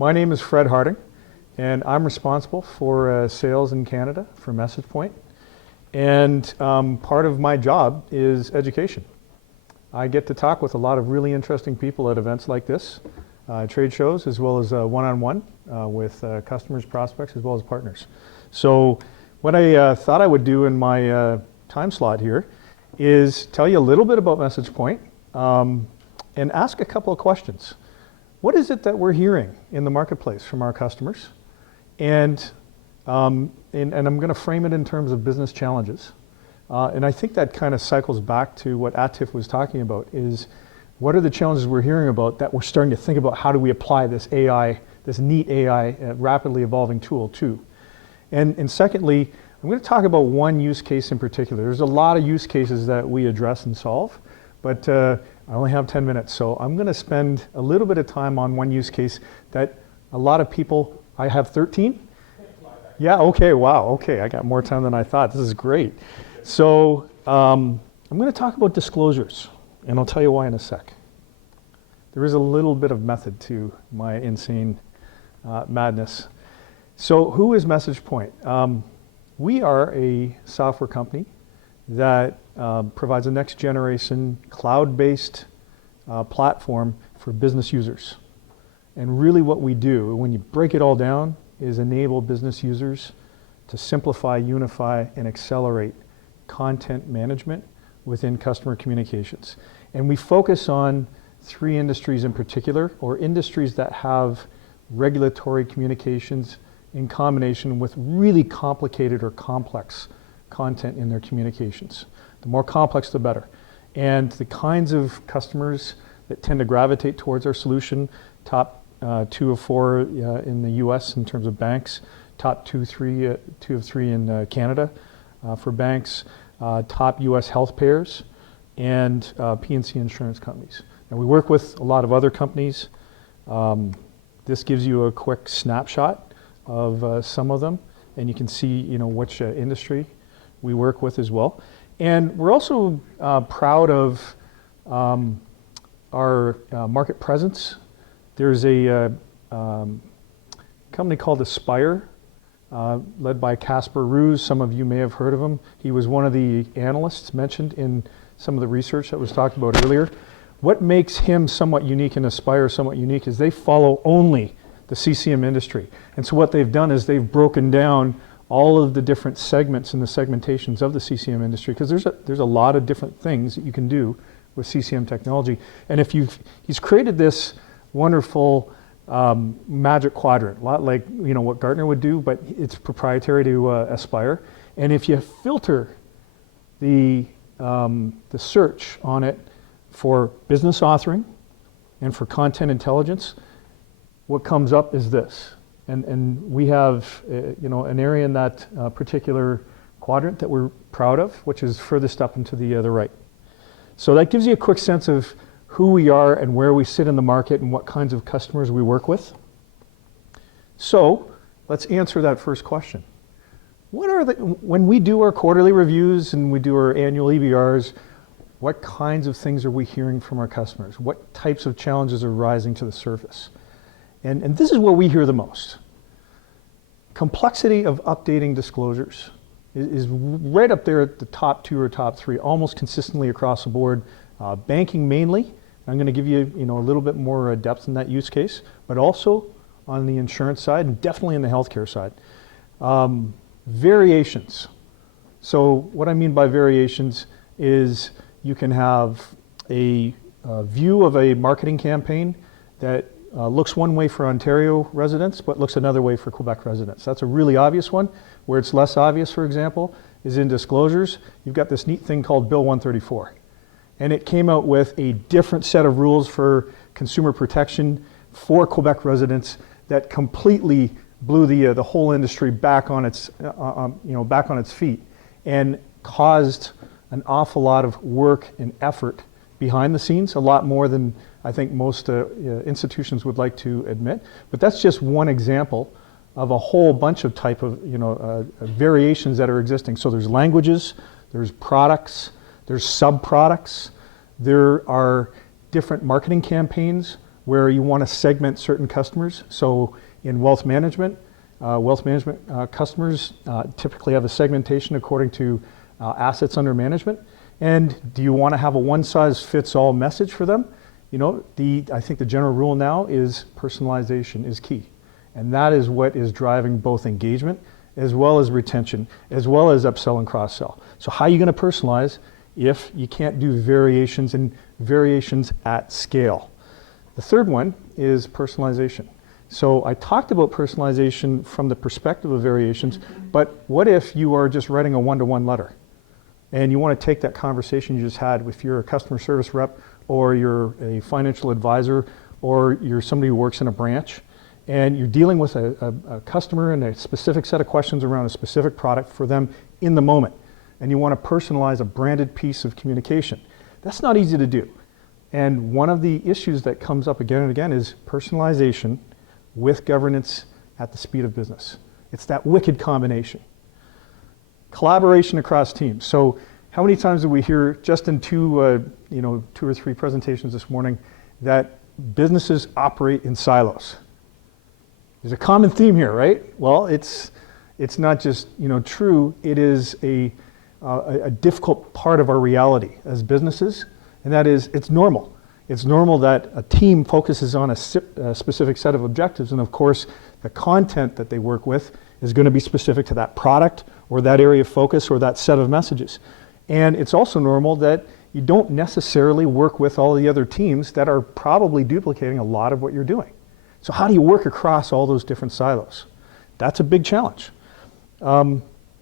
My name is Fred Harding, and I'm responsible for sales in Canada for Messagepoint. And part of my job is education. I get to talk with a lot of really interesting people at events like this, trade shows, as well as one-on-one with customers, prospects, as well as partners. So what I thought I would do in my time slot here is tell you a little bit about Messagepoint and ask a couple of questions. What is it that we're hearing in the marketplace from our customers? And I'm going to frame it in terms of business challenges. And I think that kind of cycles back to what Atif was talking about, is what are the challenges we're hearing about that we're starting to think about how do we apply this AI, this neat AI, rapidly evolving tool to? And secondly, I'm going to talk about one use case in particular. There's a lot of use cases that we address and solve, but I only have 10 minutes, so I'm going to spend a little bit of time on one use case that a lot of people, I have 13? Yeah, okay, wow, okay, I got more time than I thought. This is great. So I'm going to talk about disclosures, and I'll tell you why in a sec. There is a little bit of method to my insane madness. So who is Messagepoint? We are a software company that provides a next generation cloud-based platform for business users. And really what we do, when you break it all down, is enable business users to simplify, unify, and accelerate content management within customer communications. And we focus on 3 industries in particular, or industries that have regulatory communications in combination with really complicated or complex content in their communications. The more complex, the better. And the kinds of customers that tend to gravitate towards our solution, top 2 of 4 in the US in terms of banks, top 2 of 3 in Canada for banks, top US health payers, and P&C insurance companies. And we work with a lot of other companies. This gives you a quick snapshot of some of them, and you can see which industry we work with as well. And we're also proud of our market presence. There's a company called Aspire, led by Casper Ruse. Some of you may have heard of him. He was one of the analysts mentioned in some of the research that was talked about earlier. What makes him somewhat unique and Aspire somewhat unique is they follow only the CCM industry. And so what they've done is they've broken down all of the different segments and the segmentations of the CCM industry, because there's a lot of different things that you can do with CCM technology. And he's created this wonderful magic quadrant, a lot like what Gartner would do, but it's proprietary to Aspire. And if you filter the search on it for business authoring and for content intelligence, what comes up is this. And we have an area in that particular quadrant that we're proud of, which is furthest up and to the right. So that gives you a quick sense of who we are and where we sit in the market and what kinds of customers we work with. So let's answer that first question. When we do our quarterly reviews and we do our annual EBRs, what kinds of things are we hearing from our customers? What types of challenges are rising to the surface? And this is what we hear the most. Complexity of updating disclosures is right up there at the top 2 or top 3, almost consistently across the board. Banking mainly. I'm going to give you a little bit more depth in that use case, but also on the insurance side and definitely in the healthcare side. Variations. So what I mean by variations is you can have a view of a marketing campaign that looks one way for Ontario residents, but looks another way for Quebec residents. That's a really obvious one. Where it's less obvious, for example, is in disclosures. You've got this neat thing called Bill 134. And it came out with a different set of rules for consumer protection for Quebec residents that completely blew the whole industry back on its feet, and caused an awful lot of work and effort behind the scenes, a lot more than I think most institutions would like to admit. But that's just one example of a whole bunch of type of variations that are existing. So there's languages, there's products, there's sub-products, there are different marketing campaigns where you want to segment certain customers. So in wealth management customers typically have a segmentation according to assets under management. And do you want to have a one-size-fits-all message for them? You know, I think the general rule now is personalization is key. And that is what is driving both engagement as well as retention, as well as upsell and cross-sell. So how are you going to personalize if you can't do variations and variations at scale? The third one is personalization. So I talked about personalization from the perspective of variations, but what if you are just writing a one-to-one letter and you want to take that conversation you just had, if you're a customer service rep or you're a financial advisor or you're somebody who works in a branch and you're dealing with a customer and a specific set of questions around a specific product for them in the moment, and you want to personalize a branded piece of communication. That's not easy to do. And one of the issues that comes up again and again is personalization with governance at the speed of business. It's that wicked combination. Collaboration across teams. So how many times did we hear just in two or three presentations this morning that businesses operate in silos? There's a common theme here, right? Well, it's not just true. It is a difficult part of our reality as businesses, and that is it's normal. It's normal that a team focuses on a specific set of objectives, and of course, the content that they work with is going to be specific to that product or that area of focus or that set of messages. And it's also normal that you don't necessarily work with all the other teams that are probably duplicating a lot of what you're doing. So how do you work across all those different silos? That's a big challenge.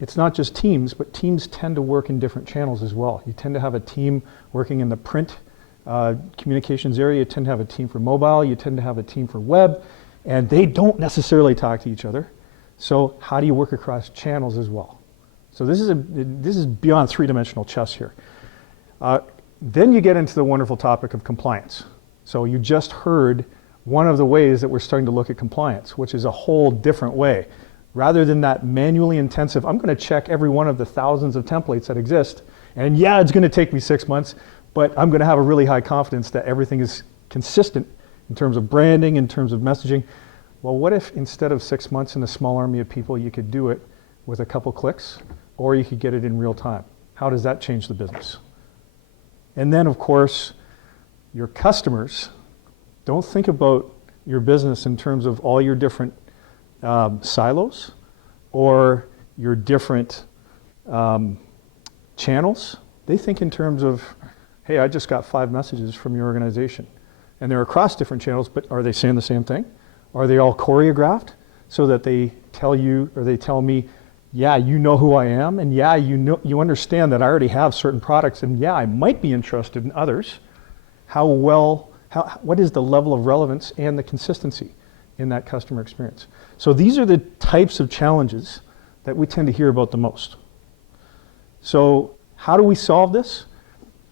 It's not just teams, but teams tend to work in different channels as well. You tend to have a team working in the print communications area, you tend to have a team for mobile, you tend to have a team for web, and they don't necessarily talk to each other. So how do you work across channels as well? So this is beyond three-dimensional chess here. Then you get into the wonderful topic of compliance. So you just heard one of the ways that we're starting to look at compliance, which is a whole different way. Rather than that manually intensive, I'm going to check every one of the thousands of templates that exist, and yeah, it's going to take me 6 months, but I'm going to have a really high confidence that everything is consistent in terms of branding, in terms of messaging. Well, what if instead of 6 months in a small army of people, you could do it with a couple clicks, or you could get it in real time? How does that change the business? And then, of course, your customers. Don't think about your business in terms of all your different silos or your different channels. They think in terms of, hey, I just got 5 messages from your organization. And they're across different channels, but are they saying the same thing? Are they all choreographed so that they tell you or they tell me, yeah, you know who I am, and yeah, you understand that I already have certain products, and yeah, I might be interested in others. What is the level of relevance and the consistency in that customer experience? So these are the types of challenges that we tend to hear about the most. So how do we solve this?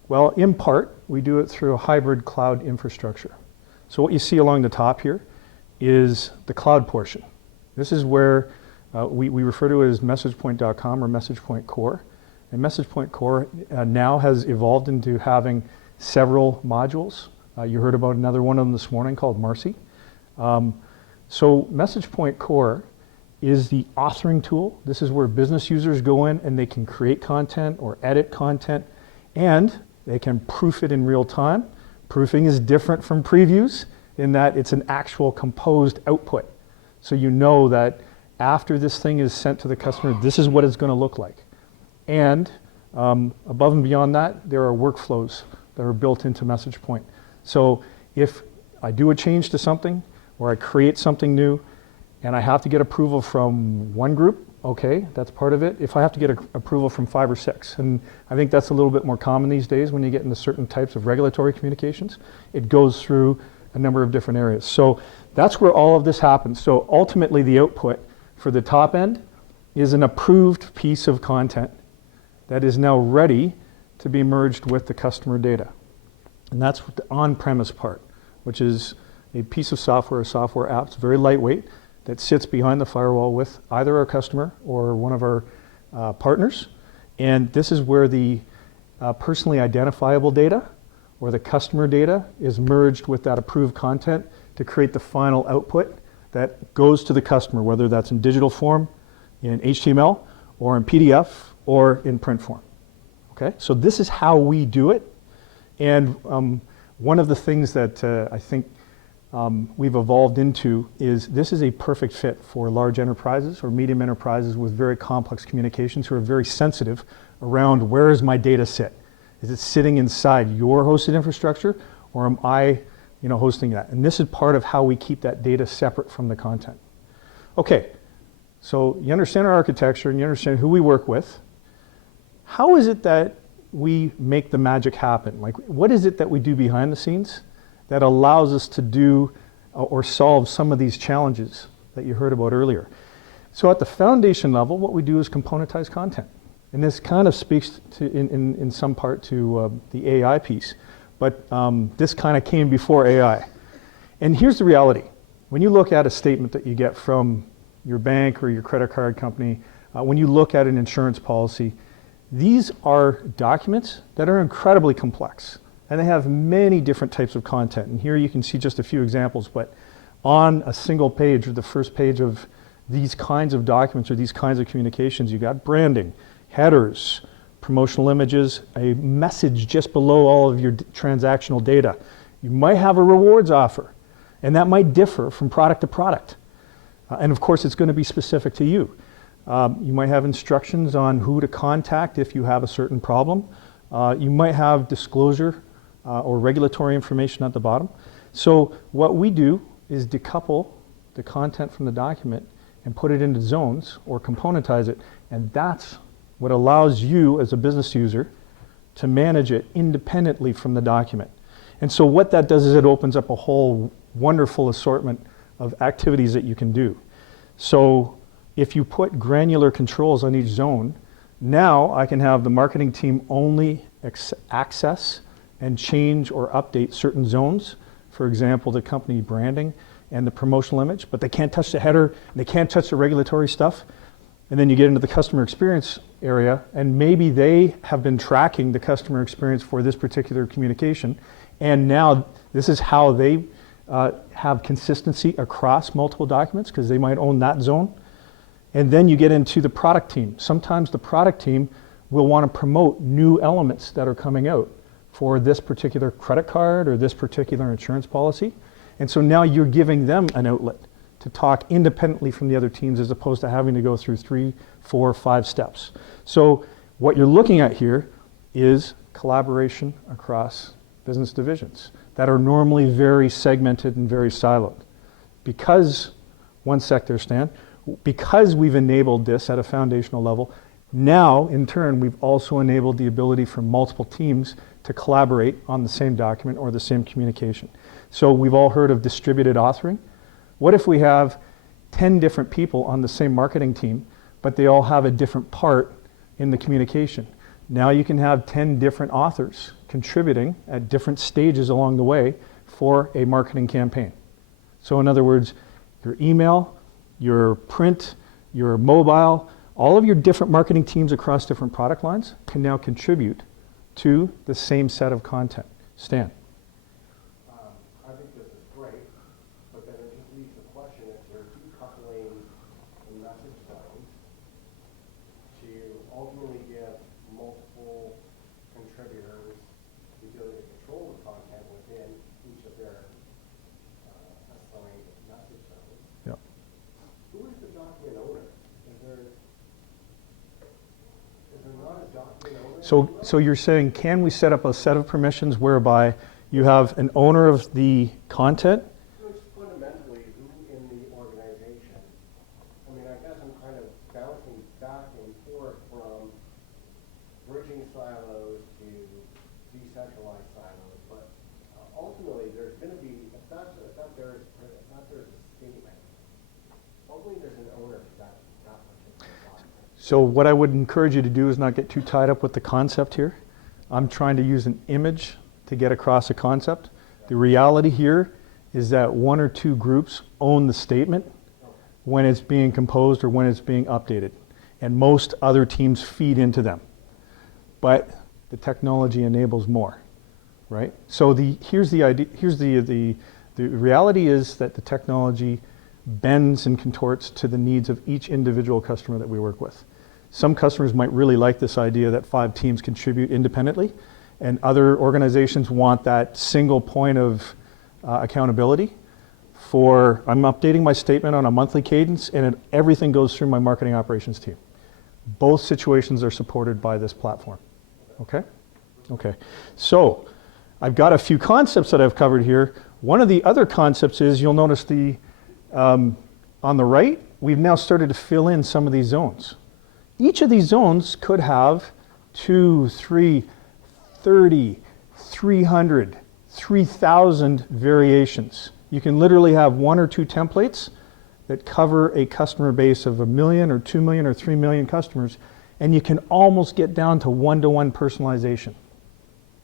Well, in part, we do it through a hybrid cloud infrastructure. So what you see along the top here is the cloud portion. This is where we refer to it as Messagepoint.com or Messagepoint Core. And Messagepoint Core now has evolved into having several modules. You heard about another one of them this morning called Marcy. So Messagepoint Core is the authoring tool. This is where business users go in and they can create content or edit content, and they can proof it in real time. Proofing is different from previews in that it's an actual composed output. So you know that after this thing is sent to the customer, this is what it's going to look like. And above and beyond that, there are workflows that are built into Messagepoint. So if I do a change to something or I create something new and I have to get approval from one group, okay, that's part of it. If I have to get approval from 5 or 6, and I think that's a little bit more common these days when you get into certain types of regulatory communications, it goes through a number of different areas. So that's where all of this happens. So ultimately the output for the top end is an approved piece of content that is now ready to be merged with the customer data. And that's the on-premise part, which is a piece of software, a software app. It's very lightweight, that sits behind the firewall with either our customer or one of our partners. And this is where the personally identifiable data or the customer data is merged with that approved content to create the final output that goes to the customer, whether that's in digital form, in HTML, or in PDF, or in print form. Okay, so this is how we do it. And one of the things that I think we've evolved into is this is a perfect fit for large enterprises or medium enterprises with very complex communications who are very sensitive around where does my data sit? Is it sitting inside your hosted infrastructure, or am I hosting that? And this is part of how we keep that data separate from the content. Okay, so you understand our architecture and you understand who we work with. How is it that we make the magic happen? Like, what is it that we do behind the scenes that allows us to do or solve some of these challenges that you heard about earlier? So at the foundation level, what we do is componentize content. And this kind of speaks to, in some part to the AI piece, but this kind of came before AI. And here's the reality. When you look at a statement that you get from your bank or your credit card company, when you look at an insurance policy, these are documents that are incredibly complex, and they have many different types of content. And here you can see just a few examples, but on a single page or the first page of these kinds of documents or these kinds of communications, you got branding, headers, promotional images, a message just below all of your transactional data. You might have a rewards offer, and that might differ from product to product. And of course, it's going to be specific to you. You might have instructions on who to contact if you have a certain problem. You might have disclosure or regulatory information at the bottom. So what we do is decouple the content from the document and put it into zones or componentize it, and that's what allows you as a business user to manage it independently from the document. And so what that does is it opens up a whole wonderful assortment of activities that you can do. So if you put granular controls on each zone, now I can have the marketing team only access and change or update certain zones. For example, the company branding and the promotional image, but they can't touch the header, they can't touch the regulatory stuff. And then you get into the customer experience area, and maybe they have been tracking the customer experience for this particular communication, and now this is how they have consistency across multiple documents because they might own that zone. And then you get into the product team. Sometimes the product team will want to promote new elements that are coming out for this particular credit card or this particular insurance policy. And so now you're giving them an outlet to talk independently from the other teams as opposed to having to go through 3, 4, 5 steps. So what you're looking at here is collaboration across business divisions that are normally very segmented and very siloed. Because one sector stand, because we've enabled this at a foundational level, now in turn we've also enabled the ability for multiple teams to collaborate on the same document or the same communication. So we've all heard of distributed authoring. What if we have 10 different people on the same marketing team, but they all have a different part in the communication? Now you can have 10 different authors contributing at different stages along the way for a marketing campaign. So in other words, your email, your print, your mobile, all of your different marketing teams across different product lines can now contribute to the same set of content. Stan. I think this is great, but then it just leaves the question if you're decoupling the message zones to ultimately give multiple contributors the ability to control the content within each of their assigned message zones. Yep. Who is the document owner? Is there not a document owner? So you're saying, can we set up a set of permissions whereby you have an owner of the content? It's fundamentally who in the organization. I mean, I guess I'm kind of bouncing back and forth from bridging silos to decentralized silos, but ultimately there's going to be, if not there's a statement, hopefully there's an owner for that particular document. So what I would encourage you to do is not get too tied up with the concept here. I'm trying to use an image to get across a concept. The reality here is that one or two groups own the statement when it's being composed or when it's being updated, and most other teams feed into them. But the technology enables more. right? So here's the idea, here's the reality is that the technology bends and contorts to the needs of each individual customer that we work with. Some customers might really like this idea that 5 teams contribute independently, and other organizations want that single point of accountability for, I'm updating my statement on a monthly cadence and everything goes through my marketing operations team. Both situations are supported by this platform, okay? Okay, so I've got a few concepts that I've covered here. One of the other concepts is, you'll notice on the right, we've now started to fill in some of these zones. Each of these zones could have 2, 3, 30, 300, 3,000 variations. You can literally have 1 or 2 templates that cover a customer base of 1 million or 2 million or 3 million customers, and you can almost get down to one-to-one personalization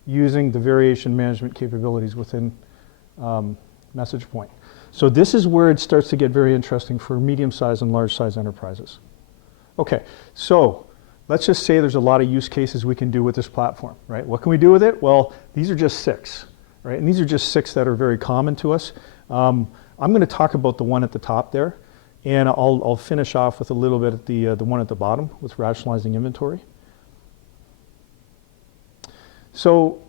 using the variation management capabilities within Messagepoint. So this is where it starts to get very interesting for medium-sized and large-sized enterprises. Okay, so let's just say there's a lot of use cases we can do with this platform, right? What can we do with it? Well, these are just 6, right? And these are just 6 that are very common to us. I'm going to talk about the one at the top there, and I'll finish off with a little bit at the one at the bottom with rationalizing inventory. So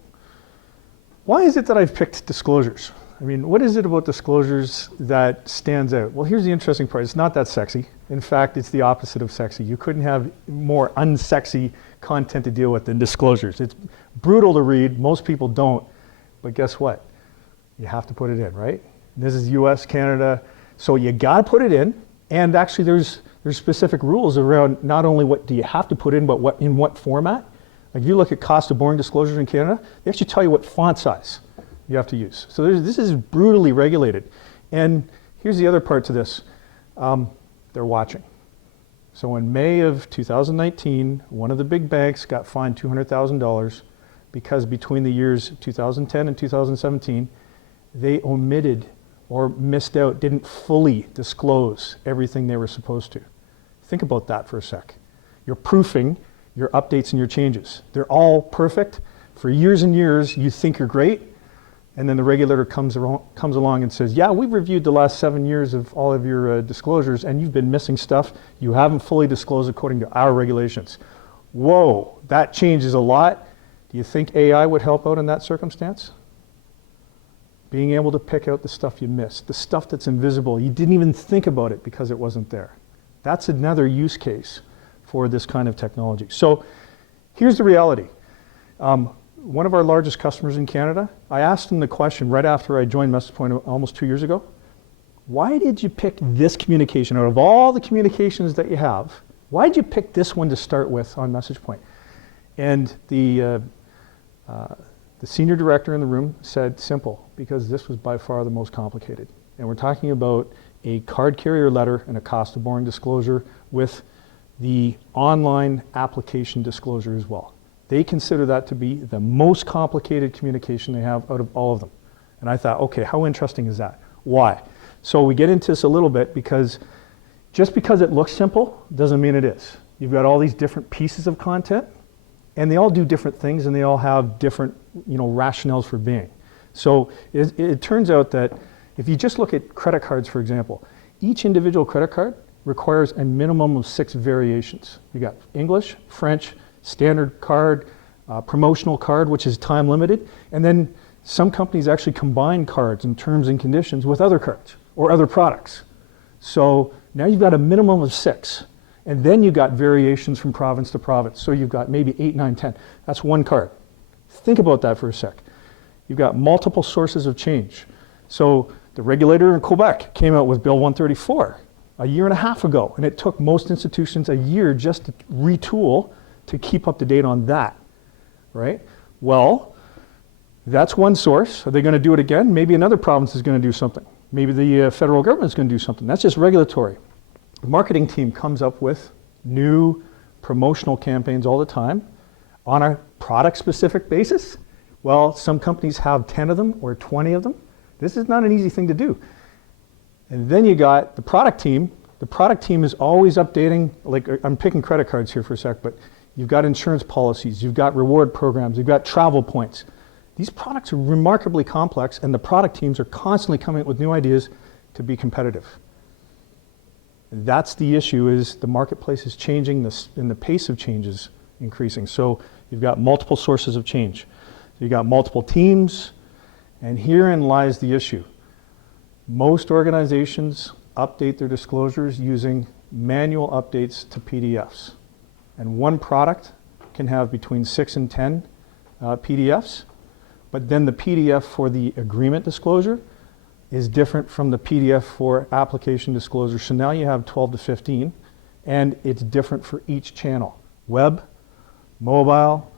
why is it that I've picked disclosures? I mean, what is it about disclosures that stands out? Well, here's the interesting part. It's not that sexy. In fact, it's the opposite of sexy. You couldn't have more unsexy content to deal with than disclosures. It's brutal to read. Most people don't. But guess what? You have to put it in, right? This is US, Canada. So you got to put it in. And actually, there's specific rules around not only what do you have to put in, but in what format. Like if you look at cost of borrowing disclosures in Canada, they actually tell you what font size you have to use. So this is brutally regulated. And here's the other part to this. They're watching. So in May of 2019, one of the big banks got fined $200,000 because between the years 2010 and 2017, they omitted or missed out, didn't fully disclose everything they were supposed to. Think about that for a sec. You're proofing your updates and your changes. They're all perfect. For years and years, you think you're great, and then the regulator comes along and says, yeah, we've reviewed the last 7 years of all of your disclosures, and you've been missing stuff. You haven't fully disclosed according to our regulations. Whoa, that changes a lot. Do you think AI would help out in that circumstance? Being able to pick out the stuff you missed, the stuff that's invisible. You didn't even think about it because it wasn't there. That's another use case for this kind of technology. So here's the reality. One of our largest customers in Canada, I asked them the question right after I joined Messagepoint almost 2 years ago. Why did you pick this communication? Out of all the communications that you have, why did you pick this one to start with on Messagepoint? And the senior director in the room said, simple, because this was by far the most complicated. And we're talking about a card carrier letter and a cost of borrowing disclosure with the online application disclosure as well. They consider that to be the most complicated communication they have out of all of them. And I thought, okay, how interesting is that? Why? So we get into this a little bit because just because it looks simple doesn't mean it is. You've got all these different pieces of content, and they all do different things, and they all have different, rationales for being. So it turns out that if you just look at credit cards, for example, each individual credit card requires a minimum of 6 variations. You got English, French, standard card, promotional card, which is time limited, and then some companies actually combine cards and terms and conditions with other cards or other products. So now you've got a minimum of 6, and then you've got variations from province to province. So you've got maybe 8, 9, 10. That's one card. Think about that for a sec. You've got multiple sources of change. So the regulator in Quebec came out with Bill 134 a year and a half ago, and it took most institutions a year just to retool to keep up to date on that, right? Well, that's one source. Are they going to do it again? Maybe another province is going to do something. Maybe the federal government is going to do something. That's just regulatory. The marketing team comes up with new promotional campaigns all the time on a product-specific basis. Well, some companies have 10 of them or 20 of them. This is not an easy thing to do. And then you got the product team. The product team is always updating, like I'm picking credit cards here for a sec, but you've got insurance policies, you've got reward programs, you've got travel points. These products are remarkably complex, and the product teams are constantly coming up with new ideas to be competitive. That's the issue, is the marketplace is changing, and the pace of change is increasing. So you've got multiple sources of change. You've got multiple teams, and herein lies the issue. Most organizations update their disclosures using manual updates to PDFs. And one product can have between 6 and 10 PDFs, but then the PDF for the agreement disclosure is different from the PDF for application disclosure. So now you have 12 to 15, and it's different for each channel. Web, mobile,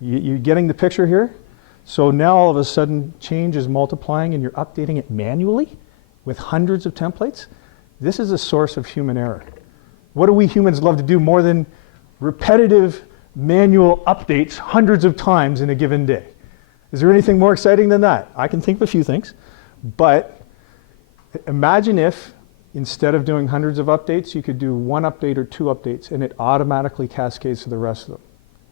you're getting the picture here? So now all of a sudden change is multiplying and you're updating it manually with hundreds of templates. This is a source of human error. What do we humans love to do more than repetitive manual updates hundreds of times in a given day? Is there anything more exciting than that? I can think of a few things, but imagine if instead of doing hundreds of updates, you could do one update or two updates and it automatically cascades to the rest of them.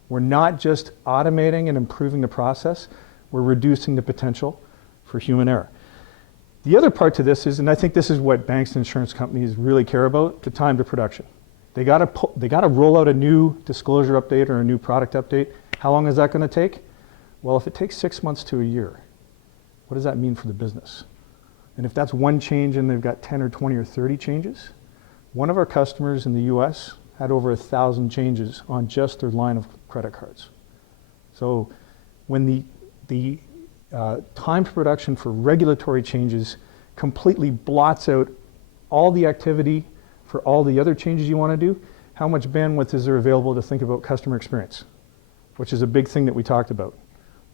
We're not just automating and improving the process, we're reducing the potential for human error. The other part to this is, and I think this is what banks and insurance companies really care about, the time to production. They got to roll out a new disclosure update or a new product update. How long is that going to take? Well, if it takes 6 months to a year, what does that mean for the business? And if that's one change and they've got 10 or 20 or 30 changes, one of our customers in the US had over 1,000 changes on just their line of credit cards. So when the time to production for regulatory changes completely blots out all the activity for all the other changes you want to do, how much bandwidth is there available to think about customer experience, which is a big thing that we talked about,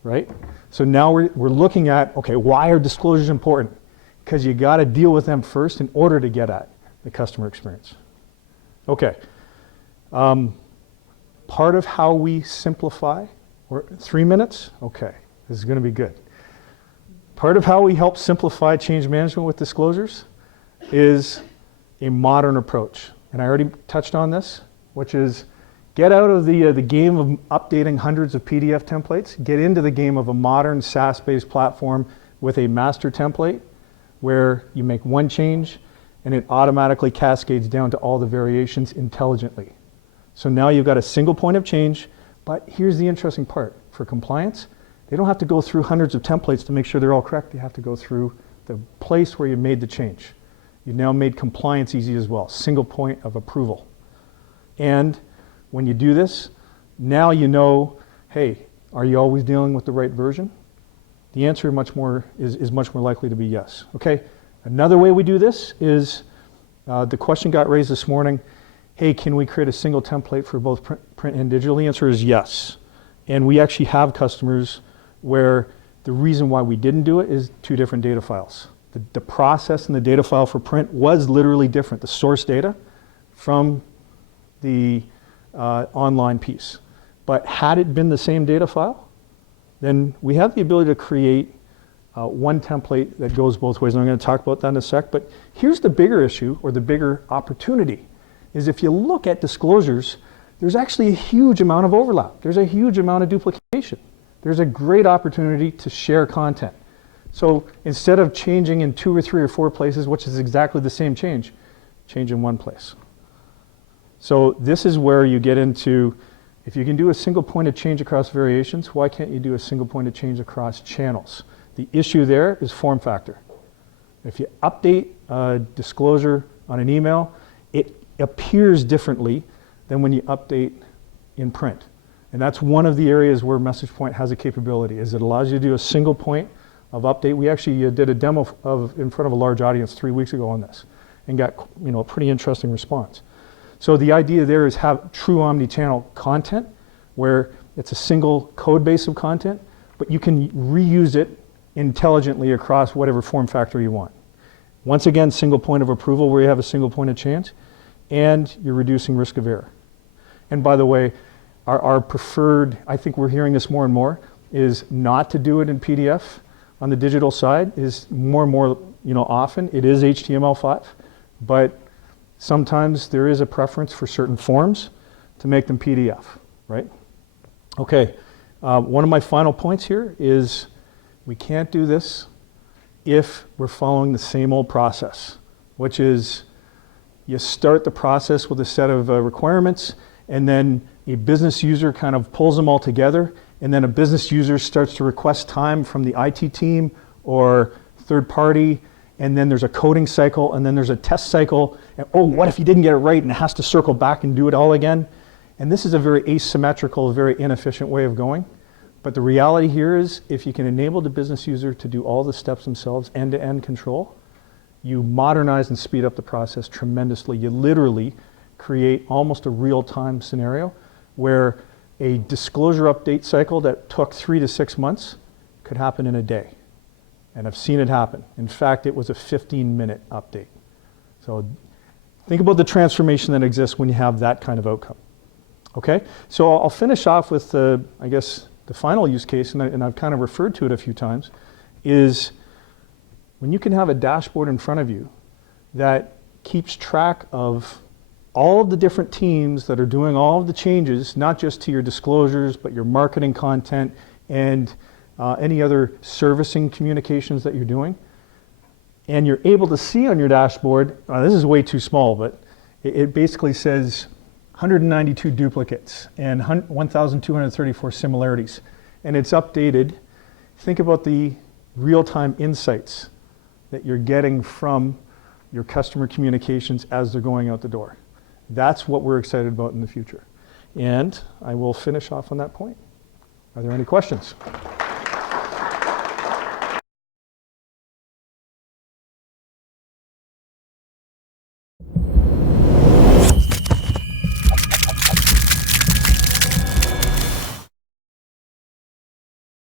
right? So now we're looking at, okay, why are disclosures important? Because you got to deal with them first in order to get at the customer experience. Okay. Part of how we simplify, or 3 minutes? Okay, this is going to be good. Part of how we help simplify change management with disclosures is a modern approach. And I already touched on this, which is get out of the game of updating hundreds of PDF templates, get into the game of a modern SaaS-based platform with a master template where you make one change and it automatically cascades down to all the variations intelligently. So now you've got a single point of change, but here's the interesting part. For compliance, they don't have to go through hundreds of templates to make sure they're all correct. They have to go through the place where you made the change. You've now made compliance easy as well, single point of approval. And when you do this, now you know, hey, are you always dealing with the right version? The answer is much more likely to be yes. Okay, another way we do this is, the question got raised this morning, hey, can we create a single template for both print and digital? The answer is yes. And we actually have customers where the reason why we didn't do it is 2 different data files. The process in the data file for print was literally different, the source data from the online piece. But had it been the same data file, then we have the ability to create one template that goes both ways. And I'm going to talk about that in a sec. But here's the bigger issue, or the bigger opportunity, is if you look at disclosures, there's actually a huge amount of overlap. There's a huge amount of duplication. There's a great opportunity to share content. So instead of changing in 2 or 3 or 4 places, which is exactly the same change in one place. So this is where you get into, if you can do a single point of change across variations, why can't you do a single point of change across channels? The issue there is form factor. If you update a disclosure on an email, it appears differently than when you update in print. And that's one of the areas where Messagepoint has a capability, is it allows you to do a single point of update. We actually did a demo in front of a large audience 3 weeks ago on this and got a pretty interesting response. So the idea there is have true omni-channel content where it's a single code base of content, but you can reuse it intelligently across whatever form factor you want. Once again, single point of approval where you have a single point of change, and you're reducing risk of error. And by the way, our preferred, I think we're hearing this more and more, is not to do it in PDF. On the digital side is more and more, often it is HTML5, but sometimes there is a preference for certain forms to make them PDF, right? Okay, one of my final points here is We can't do this if we're following the same old process, which is you start the process with a set of requirements, and then a business user kind of pulls them all together, and then a business user starts to request time from the IT team or third party, and then there's a coding cycle, and then there's a test cycle, and oh, what if you didn't get it right, and it has to circle back and do it all again? And this is a very asymmetrical, very inefficient way of going. But the reality here is, if you can enable the business user to do all the steps themselves, end-to-end control, you modernize and speed up the process tremendously. You literally create almost a real-time scenario where a disclosure update cycle that took 3 to 6 months could happen in a day. And I've seen it happen. In fact, it was a 15-minute update. So think about the transformation that exists when you have that kind of outcome. Okay, so I'll finish off with, I guess, the final use case, and I've kind of referred to it a few times, is when you can have a dashboard in front of you that keeps track of all of the different teams that are doing all of the changes, not just to your disclosures, but your marketing content and any other servicing communications that you're doing. And you're able to see on your dashboard, this is way too small, but it basically says 192 duplicates and 1,234 similarities. And it's updated. Think about the real-time insights that you're getting from your customer communications as they're going out the door. That's what we're excited about in the future. And I will finish off on that point. Are there any questions?